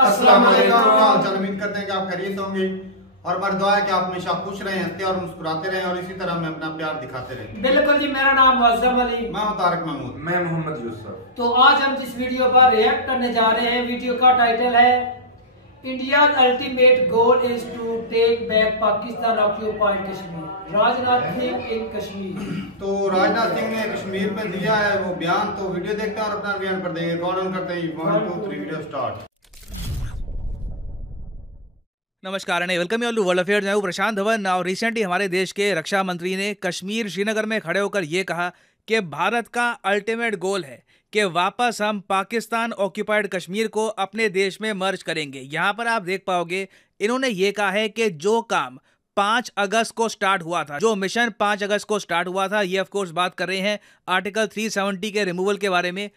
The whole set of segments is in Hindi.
अस्सलाम वालेकुम। क्या हाल चाल? उम्मीद करते हैं कि आप खैरियत से होंगे और हमारी दुआ है कि आप हमेशा खुश रहें, हंसते और मुस्कुराते रहें और इसी तरह हमें अपना प्यार दिखाते रहें। बिल्कुल जी, मेरा नाम मुअज्जम अली, मैं हूं तारिक महमूद। मैं मोहम्मद यूसुफ। तो आज हम जिस वीडियो पर रिएक्ट करने जा रहे हैं, वीडियो का टाइटल है India ultimate goal is to take back Pakistan occupied Kashmir, Rajnath Singh in Kashmir. तो राजनाथ सिंह ने कश्मीर में दिया है वो बयान, तो वीडियो देखते हैं और अपना बयान पर देंगे। कौन करते हैं? 1 2 3 वीडियो स्टार्ट। नमस्कार and welcome you to world affairs. मैं हूं प्रशांत धवन और रिसेंटली हमारे देश के रक्षा मंत्री ने कश्मीर श्रीनगर में खड़े होकर ये कहा कि भारत का अल्टीमेट गोल है कि वापस हम पाकिस्तान ऑक्यूपाइड कश्मीर को अपने देश में मर्ज करेंगे। यहाँ पर आप देख पाओगे इन्होंने ये कहा है कि जो काम 5 अगस्त को स्टार्ट हुआ था, जो मिशन 5 अगस्त को स्टार्ट हुआ था, ये ऑफ कोर्स बात कर रहे हैं आर्टिकल 370 के रिमूवल के बारे में।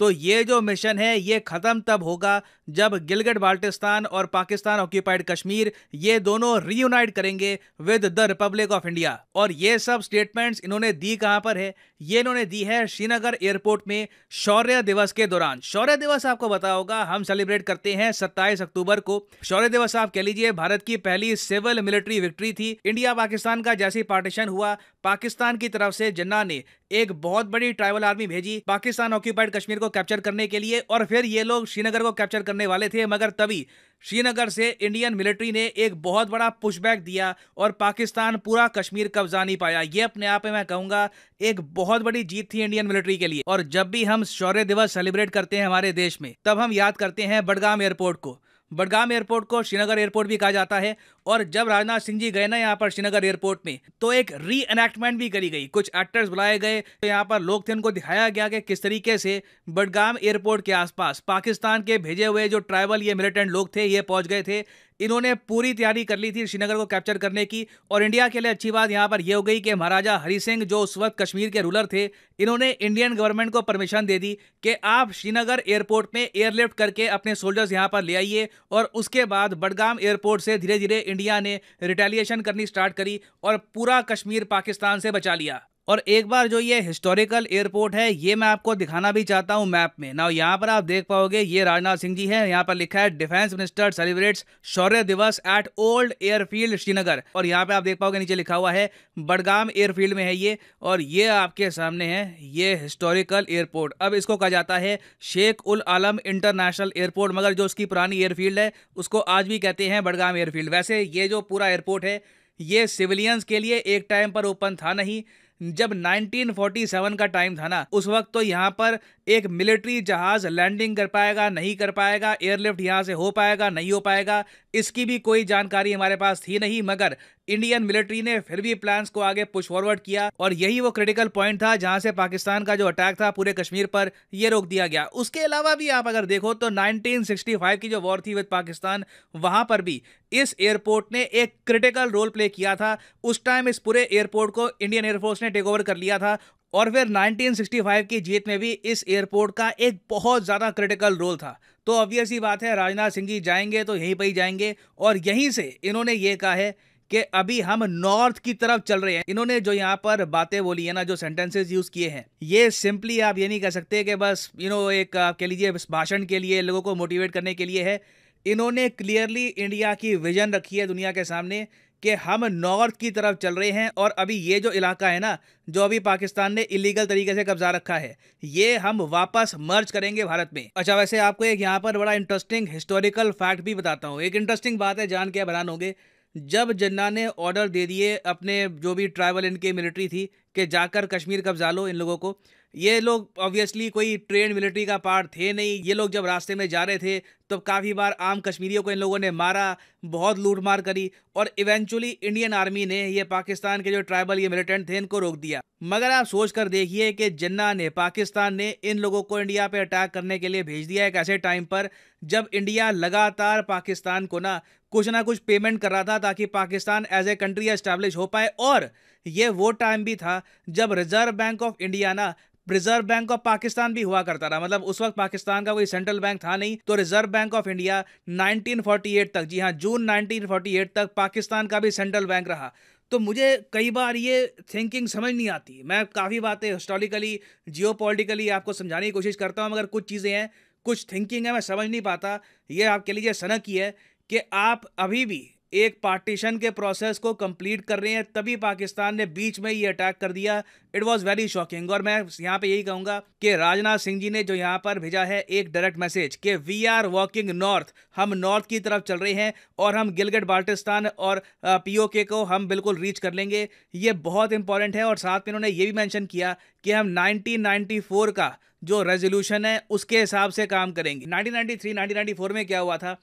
तो ये जो मिशन है ये खत्म तब होगा जब गिलगिट बाल्टिस्तान और पाकिस्तान ऑक्यूपाइड कश्मीर ये दोनों रीयूनाइट करेंगे with the Republic of India. और ये सब स्टेटमेंट्स इन्होंने दी कहां पर है? ये इन्होंने दी है श्रीनगर एयरपोर्ट में शौर्य दिवस के दौरान। शौर्य दिवस आपको पता होगा हम सेलिब्रेट करते हैं 27 अक्टूबर को। शौर्य दिवस आप कह लीजिए भारत की पहली सिविल मिलिट्री विक्ट्री थी। इंडिया पाकिस्तान का जैसे पार्टीशन हुआ, पाकिस्तान की तरफ से जिन्ना ने एक बहुत बड़ी ट्राइबल आर्मी भेजी पाकिस्तान ऑक्यूपाइड कश्मीर को कैप्चर करने के लिए, और फिर ये लोग श्रीनगर को कैप्चर करने वाले थे, मगर तभी श्रीनगर से इंडियन मिलिट्री ने एक बहुत बड़ा पुशबैक दिया और पाकिस्तान पूरा कश्मीर कब्जा नहीं पाया। ये अपने आप में मैं कहूंगा एक बहुत बड़ी जीत थी इंडियन मिलिट्री के लिए। और जब भी हम शौर्य दिवस सेलिब्रेट करते हैं हमारे देश में, तब हम याद करते हैं बडगाम एयरपोर्ट को। बडगाम एयरपोर्ट को श्रीनगर एयरपोर्ट भी कहा जाता है। और जब राजनाथ सिंह जी गए ना यहाँ पर श्रीनगर एयरपोर्ट में, तो एक री एनैक्टमेंट भी करी गई। कुछ एक्टर्स बुलाए गए, तो यहाँ पर लोग थे, उनको दिखाया गया कि किस तरीके से बडगाम एयरपोर्ट के आसपास पाकिस्तान के भेजे हुए जो ट्राइबल ये मिलिटेंट लोग थे ये पहुंच गए थे। इन्होंने पूरी तैयारी कर ली थी श्रीनगर को कैप्चर करने की। और इंडिया के लिए अच्छी बात यहाँ पर यह हो गई कि महाराजा हरि सिंह जो उस वक्त कश्मीर के रूलर थे, इन्होंने इंडियन गवर्नमेंट को परमिशन दे दी कि आप श्रीनगर एयरपोर्ट में एयरलिफ्ट करके अपने सोल्जर्स यहाँ पर ले आइए। और उसके बाद बडगाम एयरपोर्ट से धीरे धीरे इंडिया ने रिटेलिएशन करनी स्टार्ट करी और पूरा कश्मीर पाकिस्तान से बचा लिया। और एक बार जो ये हिस्टोरिकल एयरपोर्ट है ये मैं आपको दिखाना भी चाहता हूं मैप में ना। यहाँ पर आप देख पाओगे ये राजनाथ सिंह जी हैं, यहाँ पर लिखा है डिफेंस मिनिस्टर सेलिब्रेट्स शौर्य दिवस एट ओल्ड एयरफील्ड श्रीनगर। और यहाँ पे आप देख पाओगे नीचे लिखा हुआ है बडगाम एयरफील्ड में है ये। और ये आपके सामने है ये हिस्टोरिकल एयरपोर्ट। अब इसको कहा जाता है शेख उल आलम इंटरनेशनल एयरपोर्ट, मगर जो उसकी पुरानी एयरफील्ड है उसको आज भी कहते हैं बडगाम एयरफील्ड। वैसे ये जो पूरा एयरपोर्ट है ये सिविलियंस के लिए एक टाइम पर ओपन था नहीं। जब 1947 का टाइम था ना, उस वक्त तो यहाँ पर एक मिलिट्री जहाज लैंडिंग कर पाएगा नहीं कर पाएगा, एयरलिफ्ट यहाँ से हो पाएगा नहीं हो पाएगा, इसकी भी कोई जानकारी हमारे पास थी नहीं। मगर इंडियन मिलिट्री ने फिर भी प्लान्स को आगे पुश फॉरवर्ड किया और यही वो क्रिटिकल पॉइंट था जहां से पाकिस्तान का जो अटैक था पूरे कश्मीर पर ये रोक दिया गया। उसके अलावा भी आप अगर देखो तो 1965 की जो वॉर थी विद पाकिस्तान, वहां पर भी इस एयरपोर्ट ने एक क्रिटिकल रोल प्ले किया था। उस टाइम इस पूरे एयरपोर्ट को इंडियन एयरफोर्स ने टेक ओवर कर लिया था। और फिर 1965 की जीत में भी इस एयरपोर्ट का एक बहुत ज्यादा क्रिटिकल रोल था। तो ऑब्वियस ही बात है राजनाथ सिंह जी जाएंगे तो यहीं पर ही जाएंगे। और यहीं से इन्होंने ये कहा है कि अभी हम नॉर्थ की तरफ चल रहे हैं। इन्होंने जो यहाँ पर बातें बोली है ना, जो सेंटेंसेस यूज किए हैं, ये सिंपली आप ये नहीं कह सकते कि बस एक आप कह लीजिए भाषण के लिए, लोगों को मोटिवेट करने के लिए है। इन्होंने क्लियरली इंडिया की विजन रखी है दुनिया के सामने कि हम नॉर्थ की तरफ चल रहे हैं। और अभी ये जो इलाका है ना, जो अभी पाकिस्तान ने इलीगल तरीके से कब्जा रखा है, ये हम वापस मर्ज करेंगे भारत में। अच्छा, वैसे आपको एक यहाँ पर बड़ा इंटरेस्टिंग हिस्टोरिकल फैक्ट भी बताता हूँ। एक इंटरेस्टिंग बात है, जान के हैरान होंगे। जब जिन्ना ने ऑर्डर दे दिए अपने जो भी ट्राइबल इनकी मिलिट्री थी कि जाकर कश्मीर कब्जा लो इन लोगों को, ये लोग ऑब्वियसली कोई ट्रेन मिलिट्री का पार्ट थे नहीं। ये लोग जब रास्ते में जा रहे थे तो काफ़ी बार आम कश्मीरियों को इन लोगों ने मारा, बहुत लूटमार करी और इवेंचुअली इंडियन आर्मी ने ये पाकिस्तान के जो ट्राइबल ये मिलिटेंट थे इनको रोक दिया। मगर आप सोच कर देखिए कि जिन्ना ने, पाकिस्तान ने इन लोगों को इंडिया पे अटैक करने के लिए भेज दिया एक ऐसे टाइम पर जब इंडिया लगातार पाकिस्तान को ना कुछ पेमेंट कर रहा था ताकि Pakistan as a country establish हो पाए। और ये वो टाइम भी था जब reserve bank of India reserve bank of Pakistan भी हुआ करता था। मतलब उस वक्त पाकिस्तान का कोई सेंट्रल बैंक था नहीं, तो रिजर्व बैंक ऑफ इंडिया 1948 तक, जी हाँ, जून 1948 तक पाकिस्तान का भी सेंट्रल बैंक रहा। तो मुझे कई बार ये थिंकिंग समझ नहीं आती। मैं काफ़ी बातें हिस्टोरिकली, जियोपॉलिटिकली आपको समझाने की कोशिश करता हूँ, मगर कुछ चीज़ें हैं, कुछ थिंकिंग है, मैं समझ नहीं पाता। ये आपके लिए सनक ही है कि आप अभी भी एक पार्टीशन के प्रोसेस को कंप्लीट कर रहे हैं, तभी पाकिस्तान ने बीच में ये अटैक कर दिया। It was very shocking. और मैं यहाँ पे यही कहूँगा कि राजनाथ सिंह जी ने जो यहाँ पर भेजा है एक डायरेक्ट मैसेज कि वी आर वॉकिंग नॉर्थ, हम नॉर्थ की तरफ चल रहे हैं और हम गिलगिट बाल्टिस्तान और पीओके को हम बिल्कुल रीच कर लेंगे। ये बहुत इंपॉर्टेंट है। और साथ में इन्होंने ये भी मैंशन किया कि हम 1994 का जो रेजोल्यूशन है उसके हिसाब से काम करेंगे। 1993-1994 में क्या हुआ था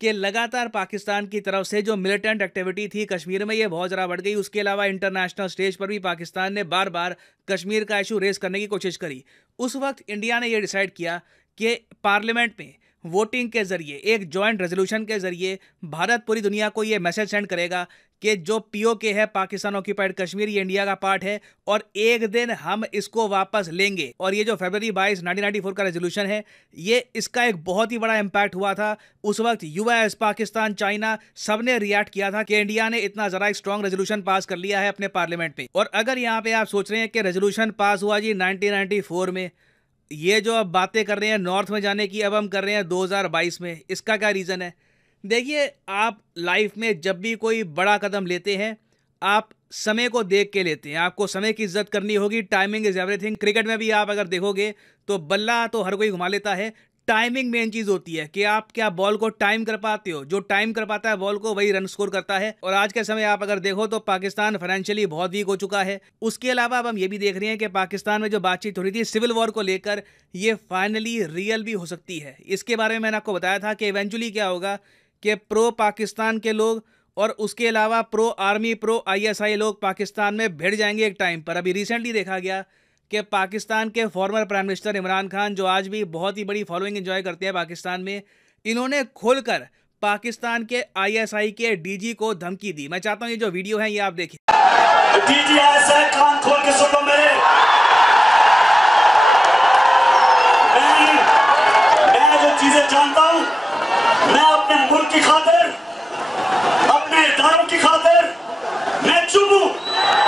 कि लगातार पाकिस्तान की तरफ से जो मिलिटेंट एक्टिविटी थी कश्मीर में, ये बहुत ज़्यादा बढ़ गई। उसके अलावा इंटरनेशनल स्टेज पर भी पाकिस्तान ने बार बार कश्मीर का इशू रेस करने की कोशिश करी। उस वक्त इंडिया ने ये डिसाइड किया कि पार्लियामेंट में वोटिंग के जरिए, एक जॉइंट रेजोल्यूशन के जरिए भारत पूरी दुनिया को ये मैसेज सेंड करेगा कि जो पीओके है, पाकिस्तान ऑक्यूपाइड कश्मीर, ये इंडिया का पार्ट है और एक दिन हम इसको वापस लेंगे। और ये जो फरवरी 22 1994 का रेजोल्यूशन है, ये इसका एक बहुत ही बड़ा इंपैक्ट हुआ था। उस वक्त यूएस, पाकिस्तान, चाइना सब ने रिएक्ट किया था कि इंडिया ने इतना ज़रा एक स्ट्रॉन्ग रेजोल्यूशन पास कर लिया है अपने पार्लियामेंट में। और अगर यहाँ पे आप सोच रहे हैं कि रेजोल्यूशन पास हुआ जी 1994 में, ये जो अब बातें कर रहे हैं नॉर्थ में जाने की, अब हम कर रहे हैं 2022 में, इसका क्या रीज़न है? देखिए, आप लाइफ में जब भी कोई बड़ा कदम लेते हैं, आप समय को देख के लेते हैं। आपको समय की इज्जत करनी होगी। Timing is everything. क्रिकेट में भी आप अगर देखोगे तो बल्ला तो हर कोई घुमा लेता है, टाइमिंग मेन चीज होती है कि आप क्या बॉल को टाइम कर पाते हो। जो टाइम कर पाता है बॉल को, वही रन स्कोर करता है। और आज के समय आप अगर देखो तो पाकिस्तान फाइनेंशियली बहुत वीक हो चुका है। उसके अलावा अब हम ये भी देख रहे हैं कि पाकिस्तान में जो बातचीत हो रही थी सिविल वॉर को लेकर, ये फाइनली रियल भी हो सकती है। इसके बारे में मैंने आपको बताया था कि इवेंचुअली क्या होगा कि प्रो पाकिस्तान के लोग और उसके अलावा प्रो आर्मी, प्रो आईएसआई लोग पाकिस्तान में भिड़ जाएंगे एक टाइम पर। अभी रिसेंटली देखा गया कि पाकिस्तान के former prime minister Imran Khan, जो आज भी बहुत ही बड़ी फॉलोइंग एंजॉय करते हैं पाकिस्तान में, इन्होंने खुलकर पाकिस्तान के आईएसआई के डीजी को धमकी दी। मैं चाहता हूं ये जो वीडियो है ये आप देखिए। डीजी आईएसआई, कान खोल के सुन लो मेरे। मैं जो चीजें जानता हूं, मैं अपने मुल्क की खातिर, अपने इदारों की खातिर मैं चुप हूं,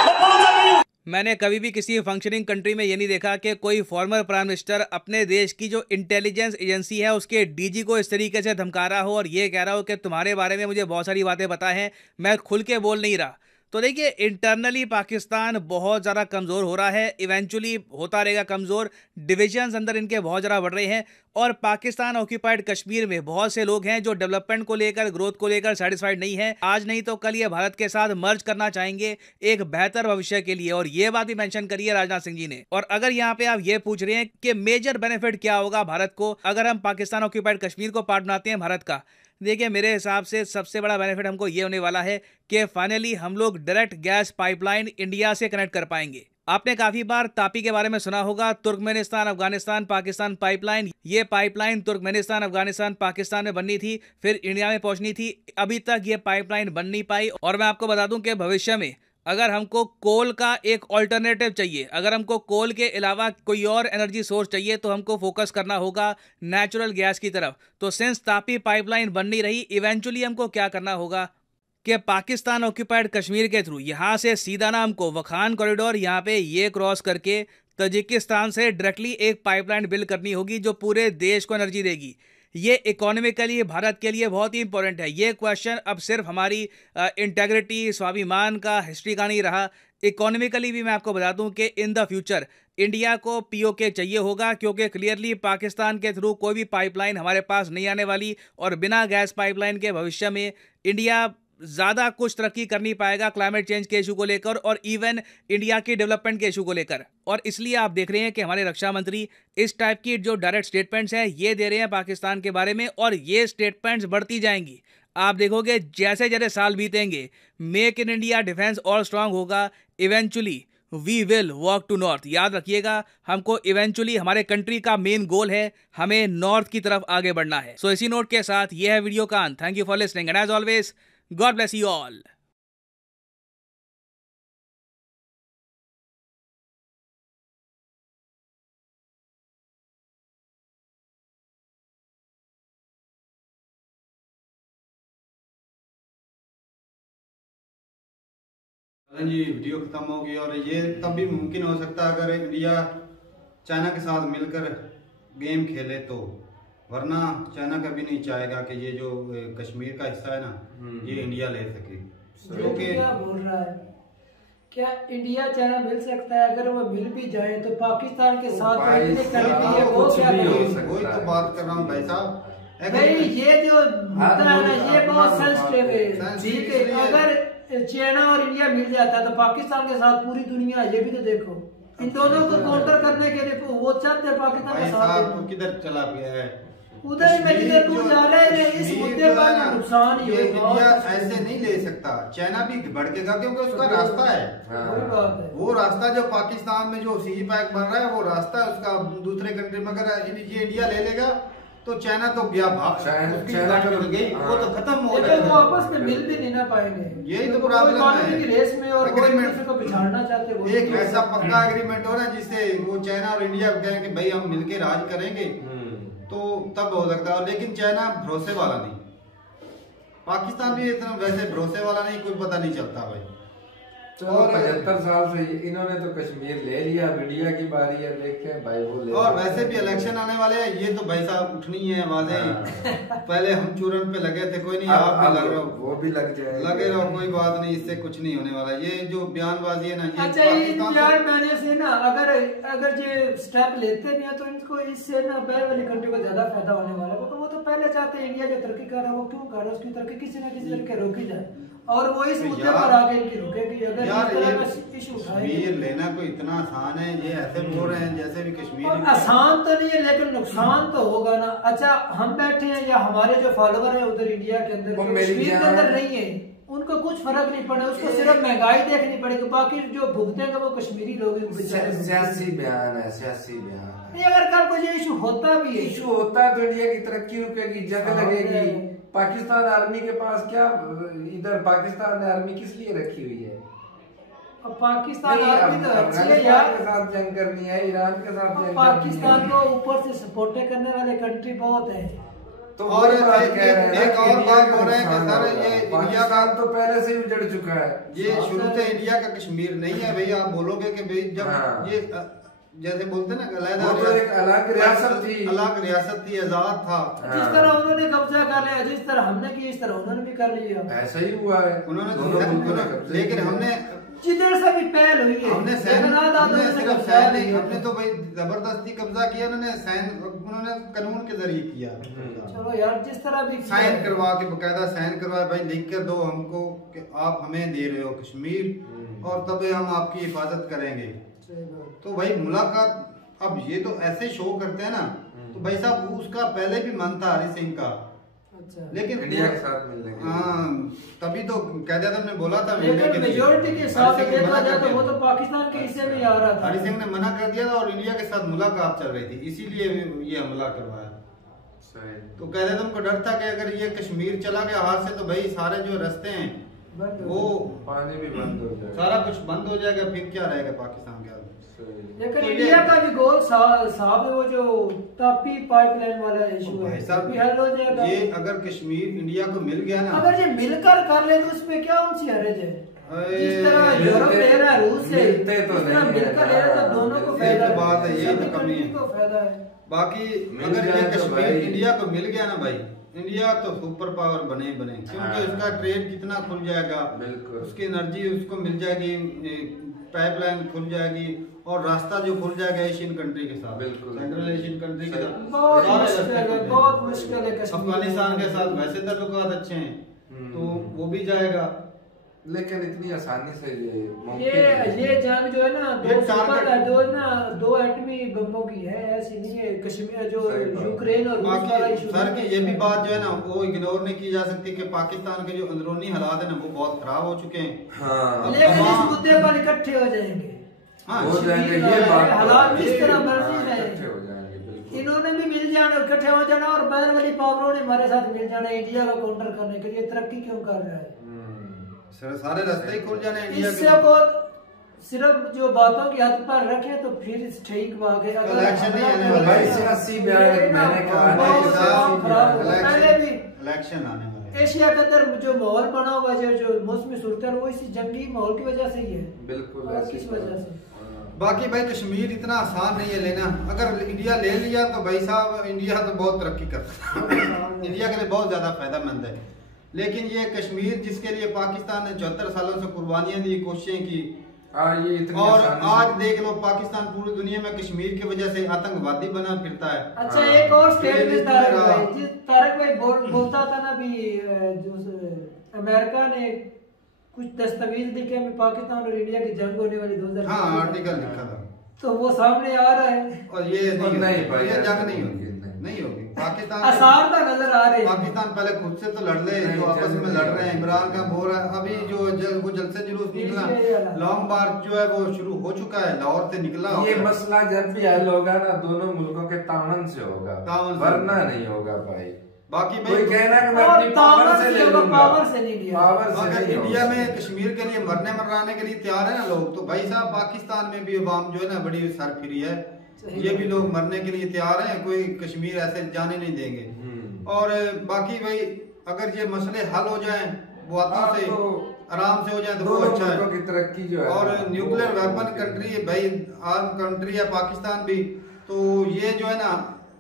मैं बोलता नहीं हूं। मैंने कभी भी किसी फंक्शनिंग कंट्री में ये नहीं देखा कि कोई फॉर्मर प्राइम मिनिस्टर अपने देश की जो इंटेलिजेंस एजेंसी है उसके डीजी को इस तरीके से धमका रहा हो और ये कह रहा हो कि तुम्हारे बारे में मुझे बहुत सारी बातें पता हैं, मैं खुल के बोल नहीं रहा। तो देखिए, इंटरनली पाकिस्तान बहुत ज़्यादा कमज़ोर हो रहा है, इवेंचुअली होता रहेगा कमज़ोर। डिविजन्स अंदर इनके बहुत ज़्यादा बढ़ रहे हैं और पाकिस्तान ऑक्यूपाइड कश्मीर में बहुत से लोग हैं जो डेवलपमेंट को लेकर, ग्रोथ को लेकर सेटिस्फाइड नहीं है। आज नहीं तो कल ये भारत के साथ मर्ज करना चाहेंगे एक बेहतर भविष्य के लिए। और ये बात भी मेंशन करी है राजनाथ सिंह जी ने। और अगर यहाँ पे आप ये पूछ रहे हैं कि मेजर बेनिफिट क्या होगा भारत को अगर हम पाकिस्तान ऑक्यूपाइड कश्मीर को पार्ट बनाते हैं भारत का, देखिए मेरे हिसाब से सबसे बड़ा बेनिफिट हमको ये होने वाला है कि फाइनली हम लोग डायरेक्ट गैस पाइपलाइन इंडिया से कनेक्ट कर पाएंगे। आपने काफी बार तापी के बारे में सुना होगा, तुर्कमेनिस्तान अफगानिस्तान पाकिस्तान पाइपलाइन। ये पाइपलाइन तुर्कमेनिस्तान अफगानिस्तान पाकिस्तान में बननी थी, फिर इंडिया में पहुंचनी थी। अभी तक ये पाइपलाइन बन नहीं पाई। और मैं आपको बता दूं कि भविष्य में अगर हमको कोल का एक ऑल्टरनेटिव चाहिए, अगर हमको कोल के अलावा कोई और एनर्जी सोर्स चाहिए, तो हमको फोकस करना होगा नेचुरल गैस की तरफ। तो सिंस तापी पाइपलाइन बन नहीं रही, इवेंचुअली हमको क्या करना होगा कि पाकिस्तान ऑक्यूपाइड कश्मीर के थ्रू यहाँ से सीधा ना हमको वखान कॉरिडोर यहाँ पे ये क्रॉस करके तजिकिस्तान से डायरेक्टली एक पाइपलाइन बिल्ड करनी होगी जो पूरे देश को एनर्जी देगी। ये इकोनॉमिकली भारत के लिए बहुत ही इंपॉर्टेंट है। ये क्वेश्चन अब सिर्फ हमारी इंटेग्रिटी, स्वाभिमान का, हिस्ट्री का नहीं रहा। इकोनॉमिकली भी मैं आपको बता दूं कि इन द फ्यूचर इंडिया को पीओके चाहिए होगा, क्योंकि क्लियरली पाकिस्तान के थ्रू कोई भी पाइपलाइन हमारे पास नहीं आने वाली और बिना गैस पाइपलाइन के भविष्य में इंडिया ज़्यादा कुछ तरक्की कर नहीं पाएगा क्लाइमेट चेंज के इशू को लेकर और इवन इंडिया की डेवलपमेंट के इशू को लेकर। और इसलिए आप देख रहे हैं कि हमारे रक्षा मंत्री इस टाइप की जो डायरेक्ट स्टेटमेंट्स हैं ये दे रहे हैं पाकिस्तान के बारे में, और ये स्टेटमेंट्स बढ़ती जाएंगी। आप देखोगे जैसे जैसे साल बीतेंगे, मेक इन इंडिया डिफेंस और स्ट्रांग होगा। Eventually we will walk to north. याद रखिएगा, हमको इवेंचुअली हमारे कंट्री का मेन गोल है, हमें नॉर्थ की तरफ आगे बढ़ना है। सो इसी नोट के साथ ये है वीडियो का अंत। Thank you for listening and as always God bless you all. जी वीडियो खत्म होगी और ये तब भी मुमकिन हो सकता है अगर इंडिया चाइना के साथ मिलकर गेम खेले तो वरना चाइना कभी नहीं चाहेगा कि ये जो कश्मीर का हिस्सा है ना ये इंडिया ले सके। क्योंकि क्या बोल रहा है, क्या इंडिया चाइना मिल सकता है? अगर वो मिल भी जाए तो पाकिस्तान के साथ वो क्या करेंगे? वही तो बात कर रहा हूँ भाई साहब। नहीं, ये जो मुद्दा है ना ये बहुत सेंसिटिव है। ठीक है, अगर चाइना और इंडिया मिल जाता है तो पाकिस्तान के साथ पूरी दुनिया, ये भी तो देखो, इन दोनों को काउंटर करने के लिए वो चाहते हैं पाकिस्तान का साथ। तो किधर चला गया है उधर ही में जिधर तुम जा रहे हैं, इस मुद्दे पर नुकसान ही होगा। इंडिया ऐसे नहीं ले सकता, चाइना भी भड़केगा क्योंकि उसका रास्ता है। वही बात है, वो रास्ता जो पाकिस्तान में जो सी पैक बन रहा है वो रास्ता है उसका दूसरे कंट्री में। अगर ये इंडिया ले लेगा तो चाइना तो गई, वो तो खत्म हो जाएगा। वो आपस में मिल भी नहीं ना पाएंगे, यही तो प्रॉब्लम है रेस में। और एग्रीमेंट को बिछाड़ना चाहते हैं, एक ऐसा पक्का एग्रीमेंट हो ना जिससे वो चाइना और इंडिया कहें कि भाई हम मिलके राज करेंगे तो तब हो सकता है। लेकिन चाइना भरोसे वाला नहीं, पाकिस्तान भी इतना वैसे भरोसे वाला नहीं, कोई पता नहीं चलता भाई। और 75 साल से इन्होंने तो कश्मीर ले लिया, इंडिया की बारी है, देखते हैं भाई वो ले। और वैसे भी इलेक्शन आने वाले हैं, ये तो भाई साहब उठनी है आवाजें। पहले हम चूरन पे लगे थे, कोई नहीं, आप भी लग रहे हो, वो भी लग जाए, लगे रहो, कोई बात नहीं, इससे कुछ नहीं होने वाला। ये जो बयानबाजी है ना, ये अच्छा, ये बयान मैंने से ना अगर ये स्टेप लेते भी हैं तो इनको इससे ना बैर वाली कंट्री को ज्यादा फायदा होने वाला है। वो तो पहले चाहते हैं इंडिया जो तरक्की कर रहा है वो क्यों कर रहा है, उसकी तरक्की किसी न किसी तरीके रोकी जाए, और वो इस मुद्दे पर आगे इनकी रुकेगी। अगर कश्मीर लेना कोई इतना आसान है? ये ऐसे बोल रहे हैं जैसे भी कश्मीर आसान तो नहीं है, लेकिन नुकसान तो होगा ना। अच्छा, हम बैठे हैं या हमारे जो फॉलोवर है उधर इंडिया के अंदर, कश्मीर के अंदर नहीं है, उनको कुछ फर्क नहीं पड़ा, उसको सिर्फ महंगाई देखनी पड़ेगी, बाकी जो भुगतेंगे वो कश्मीरी लोग। सियासी बयान है, सियासी बयान नहीं। अगर कल को ये इशू होता भी है, इशू होता है तो इंडिया की तरक्की रुकेगी, जंग लगेगी। पाकिस्तान आर्मी के पास क्या, इधर पाकिस्तान ने आर्मी किस लिए रखी हुई है? पाकिस्तान आर्मी तो अच्छी है यार, के साथ जंग करनी है, ईरान के साथ जंग। पाकिस्तान को ऊपर से सपोर्ट करने वाले कंट्री बहुत है। तो और एक और बात हो रहे हैं कि सर ये इंडिया का तो पहले से ही उजड़ चुका है, ये शुरू से इंडिया का कश्मीर नहीं है भाई। आप बोलोगे कि भाई जब ये जैसे बोलते ना एक अलग रियासत थी, अलग रियासत थी, आजाद था। जिस तरह उन्होंने कब्जा कर लिया, जिस तरह हमने किया इस तरह उन्होंने भी कर लिया। ऐसा ही हुआ है उन्होंने, लेकिन हमने जिधर से भी पहल हुई है, हमने सिर्फ सैन नहीं, हमने तो भाई जबरदस्ती कब्जा किया। उन्होंने कानून के जरिए किया। चलो यार, जिस तरह भी साइन करवा के, बकायदा साइन करवा, भाई लिख कर दो हमको कि आप हमें दे रहे हो कश्मीर और तब हम आपकी हिफाजत करेंगे। तो भाई मुलाकात, अब ये तो ऐसे शो करते हैं ना, तो भाई साहब उसका पहले भी मन था हरि सिंह का। अच्छा, लेकिन इंडिया के साथ मिलने के, हाँ, तभी तो कैद ने बोला था मिलने के लिए। मेजॉरिटी के साथ देखा जाए तो वो तो पाकिस्तान के हिस्से में आ रहा था। हरि सिंह ने मना कर दिया था और इंडिया के साथ मुलाकात चल रही थी, इसीलिए ये हमला करवाया। तो कैद को डर था कि अगर ये कश्मीर चला गया हाथ से तो भाई सारे जो रास्ते हैं वो पानी भी बंद हो जाएगा, सारा कुछ बंद हो जाएगा, फिर क्या रहेगा पाकिस्तान के हाथ। लेकिन इंडिया का भी गोल साहब है, वो जो तापी पाइपलाइन वाला इशू है, भी हल हो जाएगा। ये अगर कश्मीर इंडिया को मिल गया ना, अगर ये मिलकर कर ले तो उसपे क्या उनसी हर्ज है? जिस तरह यूरोप ले रहा है रूस से, मिलकर ले रहा तो दोनों को फायदा है। बात है, ये तो कमी है, फायदा है। बाकी अगर ये कश्मीर इंडिया को मिल गया ना भाई, इंडिया तो सुपर पावर बने क्योंकि उसका ट्रेड कितना खुल जाएगा, उसकी एनर्जी उसको मिल जाएगी, पाइपलाइन खुल जाएगी और रास्ता जो खुल जाएगा एशियन कंट्री के साथ, सेंट्रल एशियन कंट्री के साथ। बहुत मुश्किल है। अफगानिस्तान के साथ वैसे ताल्लुकात अच्छे हैं तो वो भी जाएगा, लेकिन इतनी आसानी से ये जंग जो है ना दो एटमी बमों की है, ऐसी नहीं है। कश्मीर जो यूक्रेन और रूस वाला इशू, सर की ये भी बात जो है ना वो इग्नोर नहीं की जा सकती कि पाकिस्तान के जो अंदरूनी हालात है ना वो बहुत खराब हो चुके हैं। हाँ, लेकिन इस मुद्दे पर इकट्ठे हो जाएंगे। हाँ, हो जाएंगे, ये बात हालात जिस तरह मर्जी है, हो जाएंगे, इन्होंने भी मिल जाना, इकट्ठे हो जाना और बाहर वाली पावरों ने हमारे साथ मिल जाना इंडिया का काउंटर करने के लिए। तरक्की क्यों कर रहा है? सारे रास्ते ही खुल जाने इंडिया के। इससे को सिर्फ जो बातों की हद पर रखे तो फिर ठीक बात है। अगर इलेक्शन नहीं आने वाला भाई, सियासी बयान मैंने कहा पहले भी इलेक्शन आने वाला है। एशिया के अंदर जो माहौल बना हुआ है, जो मौसमी सूरत है, वो इसी जंगी माहौल की वजह से ही है। बिल्कुल, किस वजह से? बाकी भाई कश्मीर इतना आसान नहीं है लेना। अगर इंडिया ले लिया तो भाई साहब इंडिया तो बहुत तरक्की कर सकता है, इंडिया के लिए बहुत ज्यादा फायदेमंद है। लेकिन ये कश्मीर जिसके लिए पाकिस्तान ने 74 सालों से कुर्बानियां दी, कोशिशें की, ये और आज देख लो पाकिस्तान पूरी दुनिया में कश्मीर की वजह से आतंकवादी बना फिरता है। अच्छा एक और स्टेटमेंट तारक भाई बोलता था ना भी जो अमेरिका ने कुछ दस्तावेज लिखे में पाकिस्तान और इंडिया की जंग होने वाली 2000। हाँ आर्टिकल लिखा था तो वो सामने आ रहा है और ये नहीं ये जंग नहीं होगी, नहीं होगी। पाकिस्तान आसार तो नजर आ रहे हैं। पाकिस्तान पहले खुद से तो लड़ ले, जो आपस में लड़ रहे हैं। इमरान का बोल रहा है अभी जो वो जलसे जुलूस निकला, लॉन्ग मार्च जो है वो शुरू हो चुका है, लाहौर से निकला। ये मसला जब भी हल होगा ना दोनों मुल्कों के तावन से होगा, वरना नहीं होगा भाई। बाकी कोई कहना कि मैं अपनी पावर से ले लूंगा, पावर से नहीं लिया। अगर इंडिया में कश्मीर के लिए मरने मराने के लिए तैयार है ना लोग, तो भाई साहब पाकिस्तान में भी अवाम जो है ना बड़ी सरफिरी है, ये भी लोग मरने के लिए तैयार हैं, कोई कश्मीर ऐसे जाने नहीं देंगे। और बाकी भाई अगर ये मसले हल हो जाएं बातों से, आराम से हो जाए तो वो अच्छा है की तरक्की जो है। और न्यूक्लियर वेपन कंट्री है भाई, आर्म कंट्री है पाकिस्तान भी, तो ये जो है ना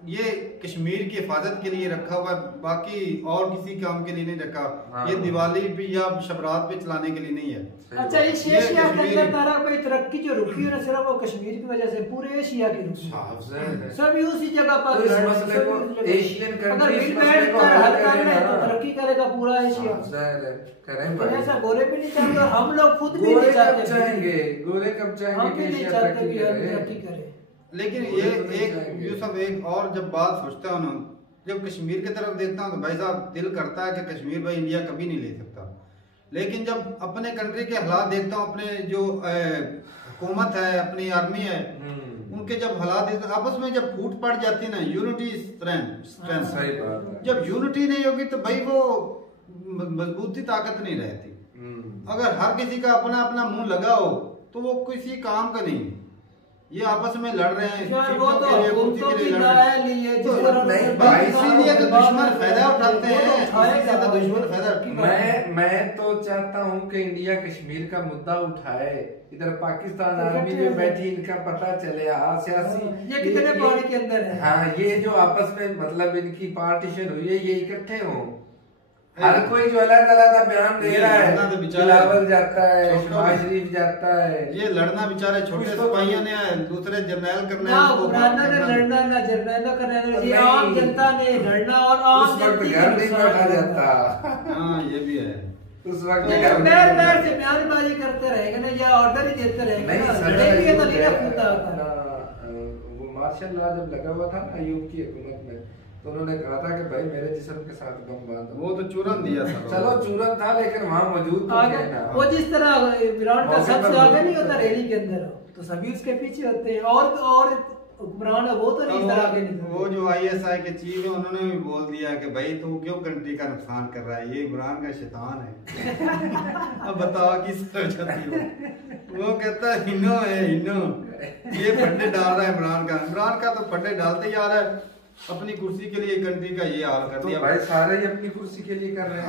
ये कश्मीर की हिफाजत के लिए रखा हुआ है, बाकी और किसी काम के लिए नहीं रखा। ये दिवाली भी या शबरात पे चलाने के लिए नहीं है। अच्छा इस एशिया के अंदर तारा कोई तरक्की जो रुकी है ना सिर्फ वो कश्मीर की वजह से, पूरे एशिया की रुकी सभी उसी जगह पर। तो इस मसले को एशियन कंट्रीज हल करना है तो तरक्की करेगा पूरा एशिया। ऐसा गोरे भी नहीं चाहते, हम लोग खुद भी नहीं चाहते, गोरे कब चाहेंगे कि एशिया तरक्की करे। लेकिन ये एक यूसुफ एक और जब बात सोचता हूँ ना, जब कश्मीर की तरफ देखता हूँ तो भाई साहब दिल करता है कि कश्मीर भाई इंडिया कभी नहीं ले सकता। लेकिन जब अपने कंट्री के हालात देखता हूँ, अपने जो हुकूमत है, अपनी आर्मी है, उनके जब हालात देखता हूँ, आपस में जब फूट पड़ जाती है ना, यूनिटी स्ट्रेंथ, जब यूनिटी नहीं होगी तो भाई वो मजबूती ताकत नहीं रहती। अगर हर किसी का अपना अपना मुंह लगा हो तो वो किसी काम का नहीं। ये आपस में लड़ रहे हैं, इसीलिए तो दुश्मन फायदा उठाते हैं। मैं तो चाहता हूँ कि इंडिया कश्मीर का मुद्दा उठाए, इधर पाकिस्तान आर्मी में बैठी इनका पता चले। सियासी ये कितने पानी के अंदर है। हाँ ये जो आपस में मतलब इनकी पार्टीशन हुई है, ये इकट्ठे हों। हर कोई जो अलग अलग बयान दे रहा है, बिलावल जाता है, शहबाज शरीफ जाता है, ये लड़ना बेचारे छोटे सिपाहियों ने दूसरे जर्नैल करना लड़ना ना जर्नैलों करना, ये आम जनता ने लड़ना और आम घर नहीं बैठा जाता। हाँ ये भी है, उस वक्त पैर से बयानबाजी करते रहेंगे ना या ऑर्डर ही देते रहेंगे। वो मार्शल लॉ जब लगा हुआ था अयूब की हुकूमत में, तो उन्होंने कहा था कि भाई मेरे जिस्म के साथ बम बांधो। वो तो चूरन दिया था, चलो चूरन था लेकिन वहाँ मौजूद तो वो जिस तरह इमरान का सबसे आगे नहीं होता रैली के अंदर, तो सभी उसके पीछे होते हैं। और हुक्मरान है वो तो नहीं आगे नहीं। वो जो ISI के चीफ है उन्होंने भी बोल दिया कि भाई तू क्यों कंट्री का नुकसान कर रहा है, ये इमरान का शैतान है। अब बताओ किस तरह वो कहता है हिनो है हिनो, ये फंडे डाल रहा है इमरान का तो फंडे डालते ही आ रहा है अपनी कुर्सी के लिए, कंट्री का ये हाल कर दिया। तो भाई सारे ही अपनी कुर्सी के लिए कर रहे हैं।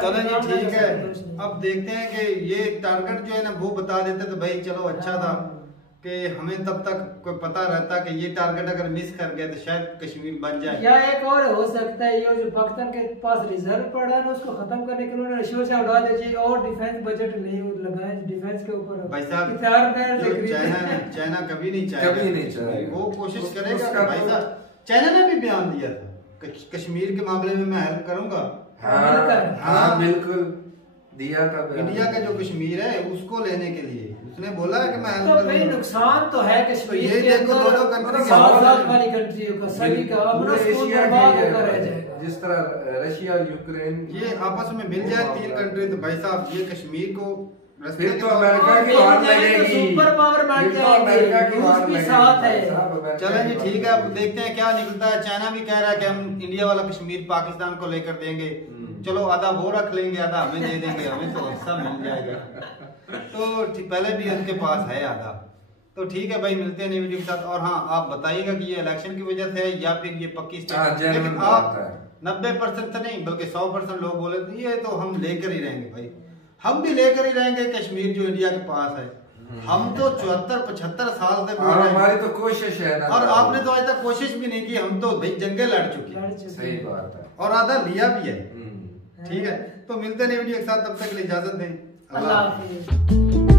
चलो जी ठीक है, अब देखते हैं कि ये टारगेट जो है ना वो बता देते तो भाई चलो अच्छा था कि हमें तब तक कोई पता रहता कि ये टारगेट अगर मिस कर गए तो शायद कश्मीर बन जाए। या एक और हो सकता है, ये जो पाकिस्तान के पास रिजर्व पड़ा है ना उसको खत्म करने के लिए उन्होंने रिश्वत से उड़ा दीजिए और डिफेंस बजट नहीं लगाए डिफेंस के ऊपर। भाई साहब चाइना कभी नहीं चाहेगा, वो कोशिश करेगा। भाई साहब चाइना ने भी बयान दिया था कश्मीर के मामले में मैं हेल्प करूंगा। हाँ बिल्कुल दिया था। इंडिया का जो कश्मीर है उसको लेने के लिए उसने बोला है कि मैं हेल्प करूंगा। तो नुकसान तो है कश्मीर ये देखो दोनों कंट्री वाली कंट्रियों का सभी का अपना एशिया का जिस तरह रशिया और यूक्रेन ये आपस में मिल जाए 3 कंट्री, तो भाई साहब ये कश्मीर को फिर तो अमेरिका की वार लगेगी, सुपर पावर बन अमेरिका की वार लगेगी साथ है। चलें जी ठीक है, अब देखते हैं क्या निकलता है। चाइना भी कह रहा है कि हम इंडिया वाला कश्मीर पाकिस्तान को लेकर देंगे, चलो आधा वो रख लेंगे आधा हमें दे देंगे, हमें तो हिस्सा मिल जाएगा। तो पहले भी उनके पास है आधा, तो ठीक है भाई मिलते हैं नई वीडियो के साथ। और हाँ आप बताइएगा कि ये इलेक्शन की वजह से है या फिर ये पक्की लेकिन आप 90% से नहीं बल्कि 100% लोग बोले तो ये तो हम लेकर ही रहेंगे भाई, हम भी लेकर ही रहेंगे कश्मीर जो इंडिया के पास है। हम तो 74-75 साल से और हमारी तो कोशिश है ना, और आपने तो आज तक कोशिश भी नहीं की। हम तो भाई जंगे लड़ चुके। सही बात है, और आधा लिया भी है। ठीक है, तो मिलते नहीं वीडियो के साथ, तब तक के लिए इजाजत दें। अल्लाह हाफिज।